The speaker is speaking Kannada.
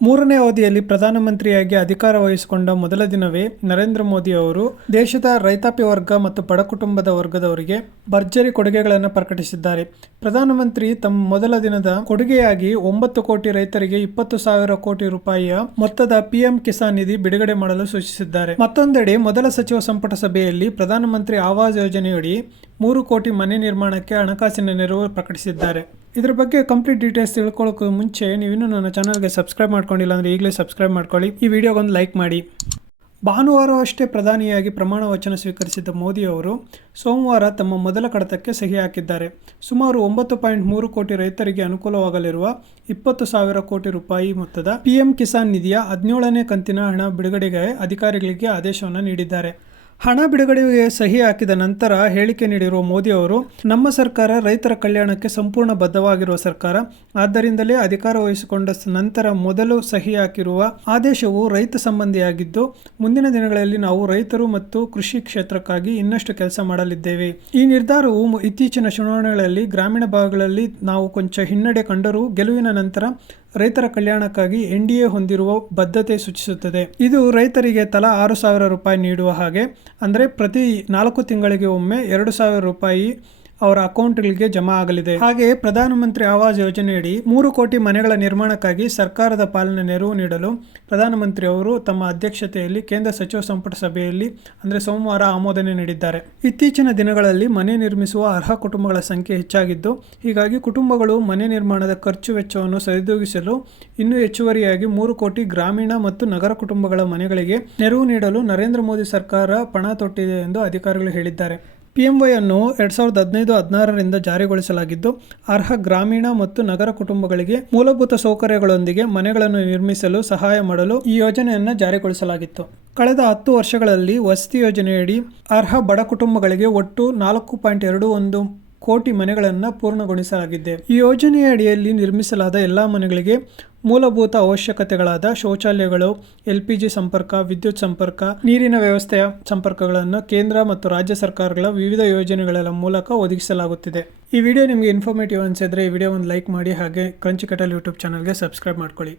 ಮೂರನೇ ಅವಧಿಯಲ್ಲಿ ಪ್ರಧಾನಮಂತ್ರಿಯಾಗಿ ಅಧಿಕಾರ ವಹಿಸಿಕೊಂಡ ಮೊದಲ ದಿನವೇ ನರೇಂದ್ರ ಮೋದಿ ಅವರು ದೇಶದ ರೈತಾಪಿ ವರ್ಗ ಮತ್ತು ಬಡ ಕುಟುಂಬದ ವರ್ಗದವರಿಗೆ ಭರ್ಜರಿ ಕೊಡುಗೆಗಳನ್ನು ಪ್ರಕಟಿಸಿದ್ದಾರೆ. ಪ್ರಧಾನಮಂತ್ರಿ ತಮ್ಮ ಮೊದಲ ದಿನದ ಕೊಡುಗೆಯಾಗಿ 9 ಕೋಟಿ ರೈತರಿಗೆ 20,000 ಕೋಟಿ ರೂಪಾಯಿಯ ಮೊತ್ತದ ಪಿಎಂ ಕಿಸಾನ್ ನಿಧಿ ಬಿಡುಗಡೆ ಮಾಡಲು ಸೂಚಿಸಿದ್ದಾರೆ. ಮತ್ತೊಂದೆಡೆ ಮೊದಲ ಸಚಿವ ಸಂಪುಟ ಸಭೆಯಲ್ಲಿ ಪ್ರಧಾನಮಂತ್ರಿ ಆವಾಸ್ ಯೋಜನೆಯಡಿ 3 ಕೋಟಿ ಮನೆ ನಿರ್ಮಾಣಕ್ಕೆ ಹಣಕಾಸಿನ ನೆರವು ಪ್ರಕಟಿಸಿದ್ದಾರೆ. ಇದರ ಬಗ್ಗೆ ಕಂಪ್ಲೀಟ್ ಡೀಟೇಲ್ಸ್ ತಿಳ್ಕೊಳ್ಳೋಕೆ ಮುಂಚೆ ನೀವಿನ್ನೂ ನನ್ನ ಚಾನಲ್ಗೆ ಸಬ್ಸ್ಕ್ರೈಬ್ ಮಾಡ್ಕೊಂಡಿಲ್ಲ ಅಂದರೆ ಈಗಲೇ ಸಬ್ಸ್ಕ್ರೈಬ್ ಮಾಡ್ಕೊಳ್ಳಿ. ಈ ವಿಡಿಯೋಗೊಂದು ಲೈಕ್ ಮಾಡಿ. ಭಾನುವಾರವಷ್ಟೇ ಪ್ರಧಾನಿಯಾಗಿ ಪ್ರಮಾಣ ವಚನ ಸ್ವೀಕರಿಸಿದ್ದ ಮೋದಿ ಅವರು ಸೋಮವಾರ ತಮ್ಮ ಮೊದಲ ಕಡತಕ್ಕೆ ಸಹಿ ಹಾಕಿದ್ದಾರೆ. ಸುಮಾರು 9.3 ಕೋಟಿ ರೈತರಿಗೆ ಅನುಕೂಲವಾಗಲಿರುವ 20,000 ಕೋಟಿ ರೂಪಾಯಿ ಮೊತ್ತದ ಪಿಎಂ ಕಿಸಾನ್ ನಿಧಿಯ 17ನೇ ಕಂತಿನ ಹಣ ಬಿಡುಗಡೆಗೆ ಅಧಿಕಾರಿಗಳಿಗೆ ಆದೇಶವನ್ನು ನೀಡಿದ್ದಾರೆ. ಹಣ ಬಿಡುಗಡೆಗೆ ಸಹಿ ಹಾಕಿದ ನಂತರ ಹೇಳಿಕೆ ನೀಡಿರುವ ಮೋದಿ ಅವರು, ನಮ್ಮ ಸರ್ಕಾರ ರೈತರ ಕಲ್ಯಾಣಕ್ಕೆ ಸಂಪೂರ್ಣ ಬದ್ಧವಾಗಿರುವ ಸರ್ಕಾರ. ಆದ್ದರಿಂದಲೇ ಅಧಿಕಾರ ವಹಿಸಿಕೊಂಡ ನಂತರ ಮೊದಲು ಸಹಿ ಹಾಕಿರುವ ಆದೇಶವು ರೈತ ಸಂಬಂಧಿಯಾಗಿದ್ದು, ಮುಂದಿನ ದಿನಗಳಲ್ಲಿ ನಾವು ರೈತರು ಮತ್ತು ಕೃಷಿ ಕ್ಷೇತ್ರಕ್ಕಾಗಿ ಇನ್ನಷ್ಟು ಕೆಲಸ ಮಾಡಲಿದ್ದೇವೆ. ಈ ನಿರ್ಧಾರವು ಇತ್ತೀಚಿನ ಚುನಾವಣೆಗಳಲ್ಲಿ ಗ್ರಾಮೀಣ ಭಾಗಗಳಲ್ಲಿ ನಾವು ಕೊಂಚ ಹಿನ್ನಡೆ ಕಂಡರೂ ಗೆಲುವಿನ ನಂತರ ರೈತರ ಕಲ್ಯಾಣಕ್ಕಾಗಿ ಎನ್ಡಿಎ ಹೊಂದಿರುವ ಬದ್ಧತೆ ಸೂಚಿಸುತ್ತದೆ. ಇದು ರೈತರಿಗೆ ತಲಾ 6,000 ರೂಪಾಯಿ ನೀಡುವ ಹಾಗೆ, ಅಂದರೆ ಪ್ರತಿ 4 ತಿಂಗಳಿಗೆ ಒಮ್ಮೆ 2,000 ರೂಪಾಯಿ ಅವರ ಅಕೌಂಟ್ಗಳಿಗೆ ಜಮಾ ಆಗಲಿದೆ. ಹಾಗೆಯೇ ಪ್ರಧಾನಮಂತ್ರಿ ಆವಾಸ್ ಯೋಜನೆಯಡಿ 3 ಕೋಟಿ ಮನೆಗಳ ನಿರ್ಮಾಣಕ್ಕಾಗಿ ಸರ್ಕಾರದ ಪಾಲಿನ ನೆರವು ನೀಡಲು ಪ್ರಧಾನಮಂತ್ರಿ ಅವರು ತಮ್ಮ ಅಧ್ಯಕ್ಷತೆಯಲ್ಲಿ ಕೇಂದ್ರ ಸಚಿವ ಸಂಪುಟ ಸಭೆಯಲ್ಲಿ ಅಂದರೆ ಸೋಮವಾರ ಆಮೋದನೆ ನೀಡಿದ್ದಾರೆ. ಇತ್ತೀಚಿನ ದಿನಗಳಲ್ಲಿ ಮನೆ ನಿರ್ಮಿಸುವ ಅರ್ಹ ಕುಟುಂಬಗಳ ಸಂಖ್ಯೆ ಹೆಚ್ಚಾಗಿದ್ದು, ಹೀಗಾಗಿ ಕುಟುಂಬಗಳು ಮನೆ ನಿರ್ಮಾಣದ ಖರ್ಚು ವೆಚ್ಚವನ್ನು ಸರಿದೂಗಿಸಲು ಇನ್ನೂ ಹೆಚ್ಚುವರಿಯಾಗಿ 3 ಕೋಟಿ ಗ್ರಾಮೀಣ ಮತ್ತು ನಗರ ಕುಟುಂಬಗಳ ಮನೆಗಳಿಗೆ ನೆರವು ನೀಡಲು ನರೇಂದ್ರ ಮೋದಿ ಸರ್ಕಾರ ಪಣ ತೊಟ್ಟಿದೆ ಎಂದು ಅಧಿಕಾರಿಗಳು ಹೇಳಿದ್ದಾರೆ. PMY ಅನ್ನು 2015-16ರಿಂದ ಜಾರಿಗೊಳಿಸಲಾಗಿದ್ದು, ಅರ್ಹ ಗ್ರಾಮೀಣ ಮತ್ತು ನಗರ ಕುಟುಂಬಗಳಿಗೆ ಮೂಲಭೂತ ಸೌಕರ್ಯಗಳೊಂದಿಗೆ ಮನೆಗಳನ್ನು ನಿರ್ಮಿಸಲು ಸಹಾಯ ಮಾಡಲು ಈ ಯೋಜನೆಯನ್ನು ಜಾರಿಗೊಳಿಸಲಾಗಿತ್ತು. ಕಳೆದ 10 ವರ್ಷಗಳಲ್ಲಿ ವಸತಿ ಯೋಜನೆಯಡಿ ಅರ್ಹ ಬಡ ಕುಟುಂಬಗಳಿಗೆ ಒಟ್ಟು 4.21 ಕೋಟಿ ಮನೆಗಳನ್ನು ಪೂರ್ಣಗೊಳಿಸಲಾಗಿದೆ. ಈ ಯೋಜನೆಯ ಅಡಿಯಲ್ಲಿ ನಿರ್ಮಿಸಲಾದ ಎಲ್ಲ ಮನೆಗಳಿಗೆ ಮೂಲಭೂತ ಅವಶ್ಯಕತೆಗಳಾದ ಶೌಚಾಲಯಗಳು, LPG ಸಂಪರ್ಕ, ವಿದ್ಯುತ್ ಸಂಪರ್ಕ, ನೀರಿನ ವ್ಯವಸ್ಥೆಯ ಸಂಪರ್ಕಗಳನ್ನು ಕೇಂದ್ರ ಮತ್ತು ರಾಜ್ಯ ಸರ್ಕಾರಗಳ ವಿವಿಧ ಯೋಜನೆಗಳ ಮೂಲಕ ಒದಗಿಸಲಾಗುತ್ತಿದೆ. ಈ ವಿಡಿಯೋ ನಿಮಗೆ ಇನ್ಫಾರ್ಮೇಟಿವ್ ಅನಿಸಿದ್ರೆ ಈ ವಿಡಿಯೋ ಒಂದು ಲೈಕ್ ಮಾಡಿ, ಹಾಗೆ ಕ್ರಂಚಿ ಕಟಲ್ ಯೂಟ್ಯೂಬ್ ಚಾನಲ್ಗೆ ಸಬ್ಸ್ಕ್ರೈಬ್ ಮಾಡ್ಕೊಳ್ಳಿ.